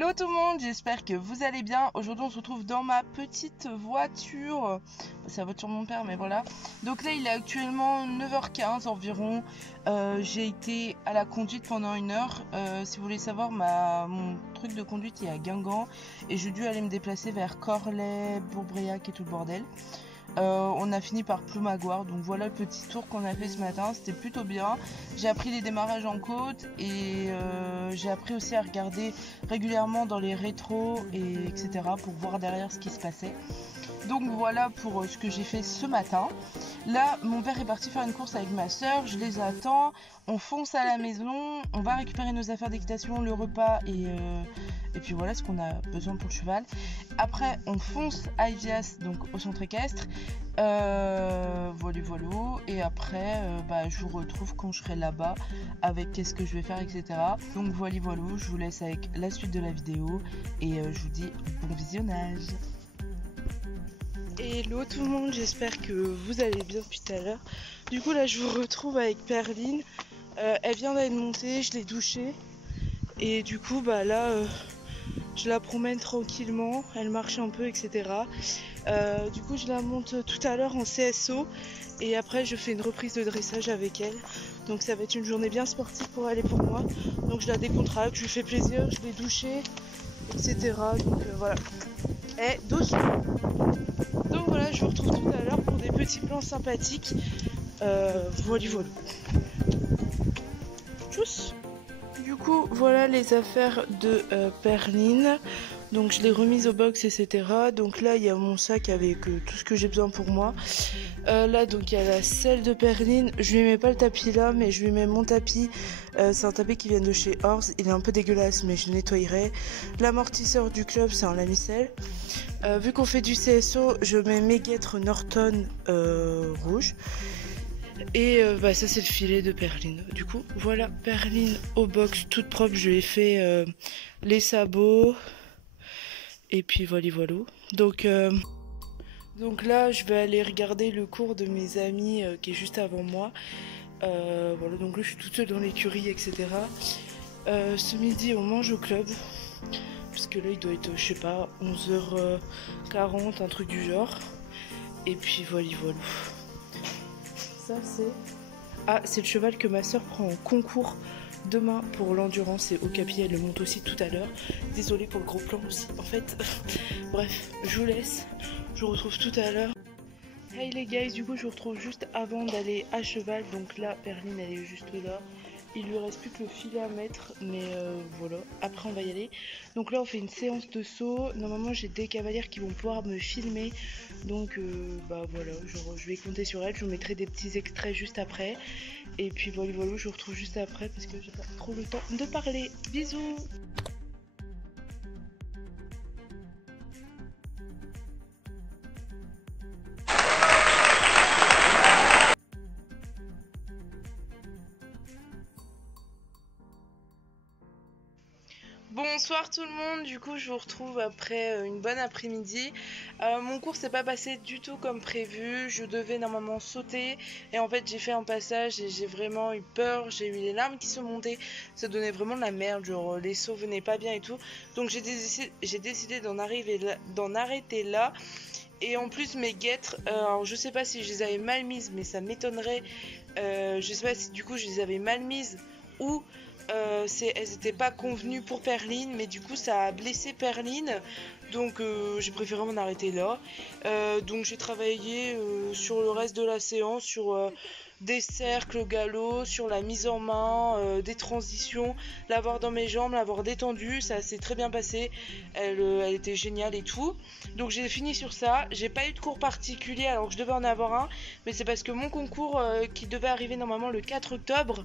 Hello tout le monde, j'espère que vous allez bien. Aujourd'hui on se retrouve dans ma petite voiture. C'est la voiture de mon père mais voilà. Donc là il est actuellement 9h15 environ. J'ai été à la conduite pendant 1 heure. Si vous voulez savoir, mon truc de conduite il est à Guingamp. Et j'ai dû aller me déplacer vers Corlay, Bourbriac et tout le bordel. On a fini par Ploumagoire, donc voilà le petit tour qu'on a fait ce matin, c'était plutôt bien. J'ai appris les démarrages en côte et j'ai appris aussi à regarder régulièrement dans les rétros etc. pour voir derrière ce qui se passait. Donc voilà pour ce que j'ai fait ce matin. Là mon père est parti faire une course avec ma soeur, je les attends, on fonce à la maison, on va récupérer nos affaires d'équitation, le repas et puis voilà ce qu'on a besoin pour le cheval. Après on fonce à Ivias, donc au centre équestre. Voilà. Et après je vous retrouve quand je serai là-bas avec qu'est-ce que je vais faire, etc. Donc voilà, je vous laisse avec la suite de la vidéo et je vous dis bon visionnage. Hello tout le monde, j'espère que vous allez bien depuis tout à l'heure. Du coup là je vous retrouve avec Perline. Elle vient d'être montée, je l'ai douchée. Et du coup je la promène tranquillement, elle marche un peu, etc. Du coup je la monte tout à l'heure en CSO. Et après je fais une reprise de dressage avec elle. Donc ça va être une journée bien sportive pour elle et pour moi. Donc je la décontracte, je lui fais plaisir, je l'ai douchée, etc. Donc voilà. Et doucement. Donc voilà, je vous retrouve tout à l'heure pour des petits plans sympathiques. Voilà. Tchuss. Du coup, voilà les affaires de Perline. Donc je l'ai remise au box, etc. Donc là, il y a mon sac avec tout ce que j'ai besoin pour moi. Là, donc il y a la selle de Perline. Je lui mets pas le tapis là, mais je lui mets mon tapis. C'est un tapis qui vient de chez Horse. Il est un peu dégueulasse, mais je nettoyerai. L'amortisseur du club, c'est en lamicelle. Vu qu'on fait du CSO, je mets mes guêtres Norton rouge. Et ça c'est le filet de Perline. Du coup voilà Perline au box toute propre. Je lui ai fait les sabots. Et puis voilà. Donc là je vais aller regarder le cours de mes amis qui est juste avant moi. Voilà, donc là je suis toute seule dans l'écurie, etc. Ce midi on mange au club. Parce que là il doit être, je sais pas, 11h40, un truc du genre. Et puis voilà. Ça c'est le cheval que ma soeur prend en concours demain pour l'endurance et au capier, elle le monte aussi tout à l'heure. Désolée pour le gros plan aussi en fait. Bref, je vous laisse, je vous retrouve tout à l'heure. Hey les guys, du coup je vous retrouve juste avant d'aller à cheval. Donc là Perline elle est juste là. Il lui reste plus que le filet à mettre, mais voilà, après on va y aller. Donc là on fait une séance de saut. Normalement j'ai des cavalières qui vont pouvoir me filmer. Donc voilà, je vais compter sur elle. Je vous mettrai des petits extraits juste après. Et puis voilà, je vous retrouve juste après parce que j'ai pas trop le temps de parler. Bisous. Bonsoir tout le monde, du coup je vous retrouve après une bonne après-midi. Mon cours s'est pas passé du tout comme prévu, je devais normalement sauter et en fait j'ai fait un passage et j'ai vraiment eu peur, j'ai eu les larmes qui sont montées, ça donnait vraiment de la merde, genre les sauts venaient pas bien et tout. Donc j'ai décidé d'en arrêter là. Et en plus mes guêtres, alors je sais pas si je les avais mal mises mais ça m'étonnerait, je sais pas si du coup je les avais mal mises ou... elles n'étaient pas convenues pour Perline, mais du coup ça a blessé Perline, donc j'ai préféré m'en arrêter là. Donc j'ai travaillé sur le reste de la séance, sur des cercles au galop, sur la mise en main, des transitions, l'avoir dans mes jambes, l'avoir détendue, ça s'est très bien passé, elle était géniale et tout. Donc j'ai fini sur ça, j'ai pas eu de cours particulier alors que je devais en avoir un, mais c'est parce que mon concours qui devait arriver normalement le 4 octobre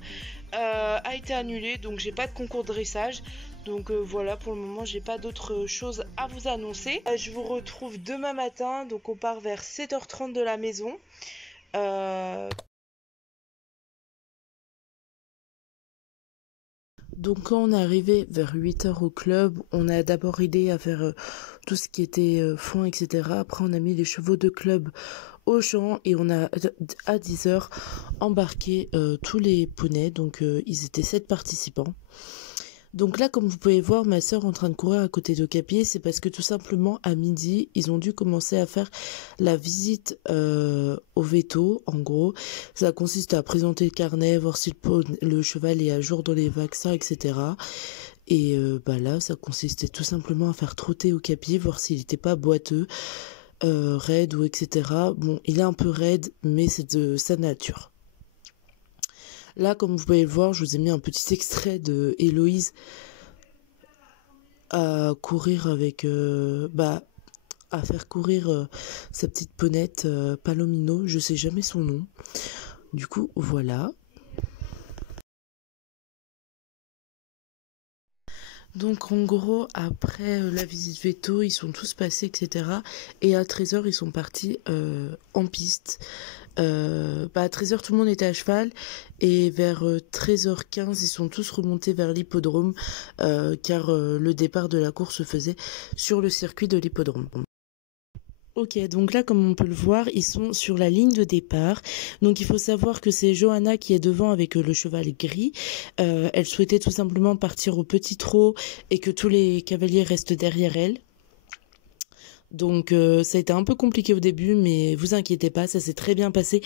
a été annulé, donc j'ai pas de concours de dressage. Donc voilà, pour le moment j'ai pas d'autre chose à vous annoncer. Je vous retrouve demain matin, donc on part vers 7h30 de la maison. Donc quand on est arrivé vers 8h au club, on a d'abord aidé à faire tout ce qui était foin, etc. Après on a mis les chevaux de club au champ et on a à 10h embarqué tous les poneys. Donc ils étaient 7 participants. Donc là, comme vous pouvez voir, ma sœur en train de courir à côté d'Ocapier, c'est parce que tout simplement à midi, ils ont dû commencer à faire la visite au veto. En gros, ça consiste à présenter le carnet, voir si le cheval est à jour dans les vaccins, etc. Et bah là, ça consistait tout simplement à faire trotter Okapi, voir s'il n'était pas boiteux, raide ou etc. Bon, il est un peu raide, mais c'est de sa nature. Là, comme vous pouvez le voir, je vous ai mis un petit extrait de Héloïse à courir avec, à faire courir sa petite ponette Palomino, je sais jamais son nom. Du coup, voilà. Donc en gros, après la visite veto, ils sont tous passés, etc. Et à 13h, ils sont partis en piste. À 13h, tout le monde était à cheval. Et vers 13h15, ils sont tous remontés vers l'hippodrome. Car le départ de la course se faisait sur le circuit de l'hippodrome. Ok, donc là, comme on peut le voir, ils sont sur la ligne de départ. Donc il faut savoir que c'est Johanna qui est devant avec le cheval gris. Elle souhaitait tout simplement partir au petit trot et que tous les cavaliers restent derrière elle. Donc ça a été un peu compliqué au début, mais vous inquiétez pas, ça s'est très bien passé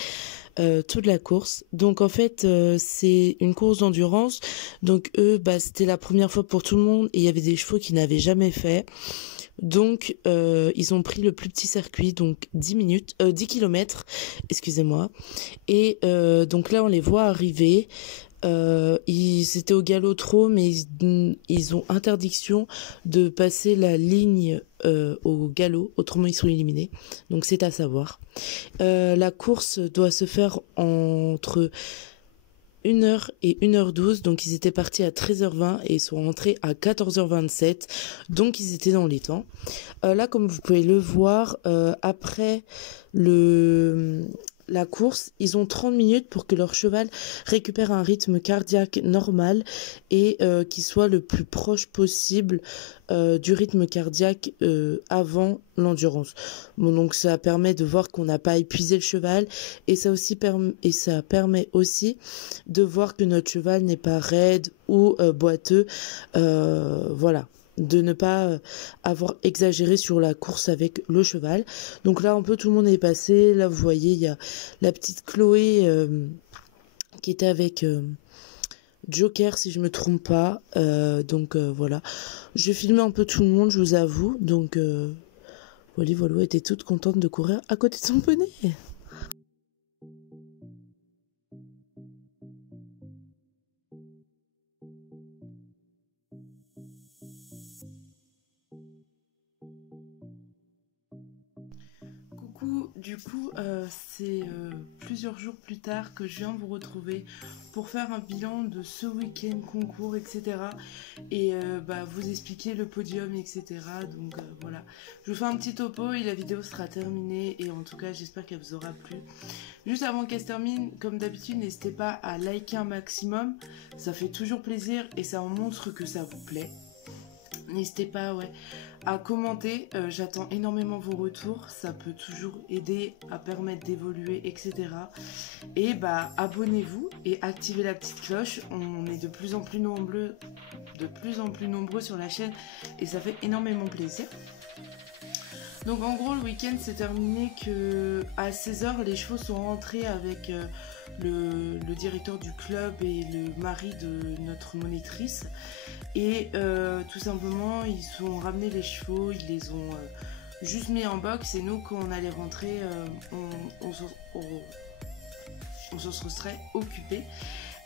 toute la course. Donc en fait, c'est une course d'endurance. Donc eux, c'était la première fois pour tout le monde et il y avait des chevaux qui n'avaient jamais fait. Donc, ils ont pris le plus petit circuit, donc 10 km, excusez-moi. Et donc là, on les voit arriver. Ils étaient au galop trop, mais ils ont interdiction de passer la ligne au galop, autrement ils sont éliminés. Donc c'est à savoir. La course doit se faire entre 1h et 1h12, donc ils étaient partis à 13h20 et ils sont rentrés à 14h27, donc ils étaient dans les temps. Là, comme vous pouvez le voir, après la course, ils ont 30 minutes pour que leur cheval récupère un rythme cardiaque normal et qu'il soit le plus proche possible du rythme cardiaque avant l'endurance. Bon, donc ça permet de voir qu'on n'a pas épuisé le cheval et ça permet aussi de voir que notre cheval n'est pas raide ou boiteux. Voilà, de ne pas avoir exagéré sur la course avec le cheval. Donc là, un peu tout le monde est passé. Là, vous voyez, il y a la petite Chloé qui était avec Joker, si je me trompe pas. Donc voilà. Je filmais un peu tout le monde, je vous avoue. Donc Voilà était toute contente de courir à côté de son poney. Coucou, du coup, c'est plusieurs jours plus tard que je viens vous retrouver pour faire un bilan de ce week-end concours, etc. Et vous expliquer le podium, etc. Donc voilà, je vous fais un petit topo et la vidéo sera terminée. Et en tout cas, j'espère qu'elle vous aura plu. Juste avant qu'elle se termine, comme d'habitude, n'hésitez pas à liker un maximum. Ça fait toujours plaisir et ça en montre que ça vous plaît. N'hésitez pas à commenter, j'attends énormément vos retours, ça peut toujours aider à permettre d'évoluer, etc. Et abonnez-vous et activez la petite cloche, on est de plus en plus nombreux sur la chaîne et ça fait énormément plaisir. Donc en gros le week-end s'est terminé que à 16h les chevaux sont rentrés avec le directeur du club et le mari de notre monitrice. Et tout simplement, ils ont ramené les chevaux, ils les ont juste mis en box. Et nous, quand on allait rentrer, on s'en serait occupé.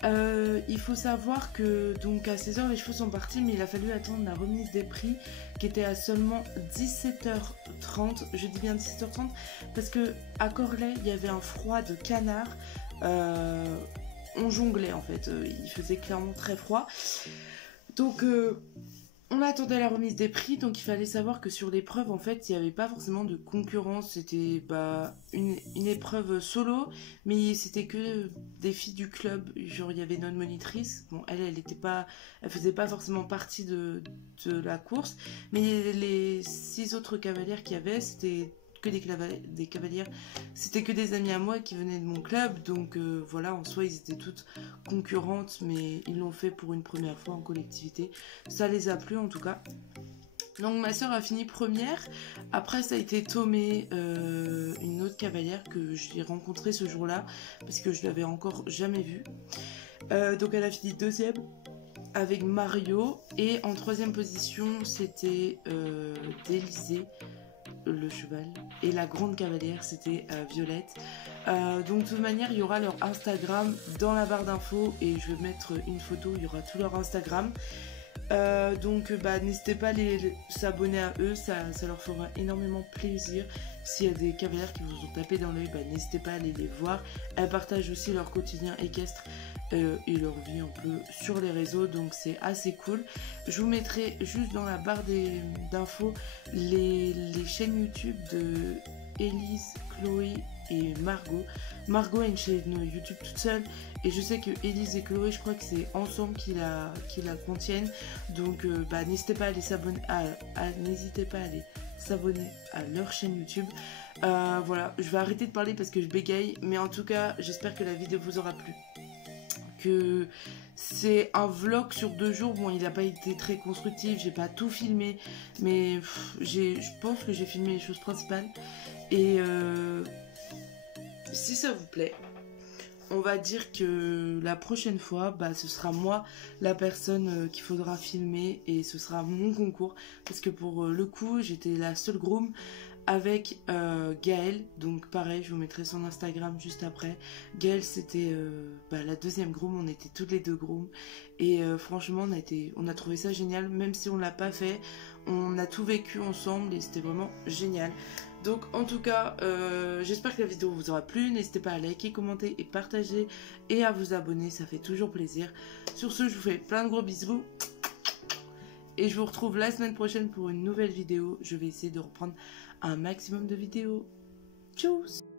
Il faut savoir que donc à 16h, les chevaux sont partis, mais il a fallu attendre la remise des prix qui était à seulement 17h30. Je dis bien 17h30 parce que à Corlay, il y avait un froid de canard. On jonglait en fait, il faisait clairement très froid. Donc on attendait la remise des prix, donc il fallait savoir que sur l'épreuve en fait il n'y avait pas forcément de concurrence, c'était une épreuve solo, mais c'était que des filles du club, genre il y avait notre monitrice, bon elle faisait pas forcément partie de la course, mais les 6 autres cavalières qu'il y avait c'était que des cavalières. C'était que des amis à moi qui venaient de mon club, donc voilà, en soi ils étaient toutes concurrentes, mais ils l'ont fait pour une première fois en collectivité. Ça les a plu en tout cas. Donc ma soeur a fini première. Après ça a été Tomé, une autre cavalière que j'ai rencontrée ce jour-là parce que je l'avais encore jamais vue. Donc elle a fini deuxième avec Mario. Et en troisième position c'était Délisée, le cheval. Et la grande cavalière c'était Violette. Donc de toute manière il y aura leur Instagram dans la barre d'infos. Et je vais mettre une photo, il y aura tout leur Instagram. Donc n'hésitez pas à s'abonner à eux, ça leur fera énormément plaisir. S'il y a des cavalières qui vous ont tapé dans l'œil, n'hésitez pas à aller les voir. Elles partagent aussi leur quotidien équestre et leur vie un peu sur les réseaux, donc c'est assez cool. Je vous mettrai juste dans la barre d'infos les chaînes YouTube de Élise, Chloé et Margot. Margot a une chaîne YouTube toute seule et je sais que Élise et Chloé, je crois que c'est ensemble qui la contiennent. Donc n'hésitez pas à aller s'abonner à leur chaîne YouTube. Voilà, je vais arrêter de parler parce que je bégaye, mais en tout cas j'espère que la vidéo vous aura plu. Que c'est un vlog sur 2 jours, bon il n'a pas été très constructif, j'ai pas tout filmé, mais je pense que j'ai filmé les choses principales. Et si ça vous plaît, on va dire que la prochaine fois, ce sera moi la personne qu'il faudra filmer et ce sera mon concours. Parce que pour le coup, j'étais la seule groom avec Gaëlle. Donc pareil, je vous mettrai son Instagram juste après. Gaëlle, c'était la deuxième groom, on était toutes les deux grooms. Et franchement, on a trouvé ça génial. Même si on l'a pas fait, on a tout vécu ensemble et c'était vraiment génial. Donc en tout cas, j'espère que la vidéo vous aura plu. N'hésitez pas à liker, commenter et partager et à vous abonner, ça fait toujours plaisir. Sur ce, je vous fais plein de gros bisous. Et je vous retrouve la semaine prochaine pour une nouvelle vidéo. Je vais essayer de reprendre un maximum de vidéos. Tchuss!